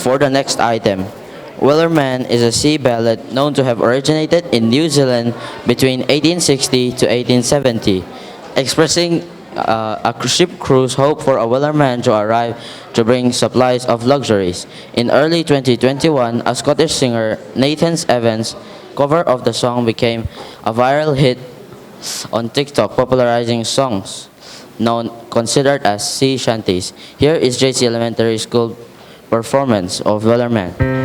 For the next item, Wellerman is a sea ballad known to have originated in New Zealand between 1860 to 1870, expressing a ship crew's hope for a Wellerman to arrive to bring supplies of luxuries. In early 2021, a Scottish singer, Nathan Evans' cover of the song became a viral hit on TikTok, popularizing songs considered as sea shanties. Here is JC Elementary School performance of Wellerman.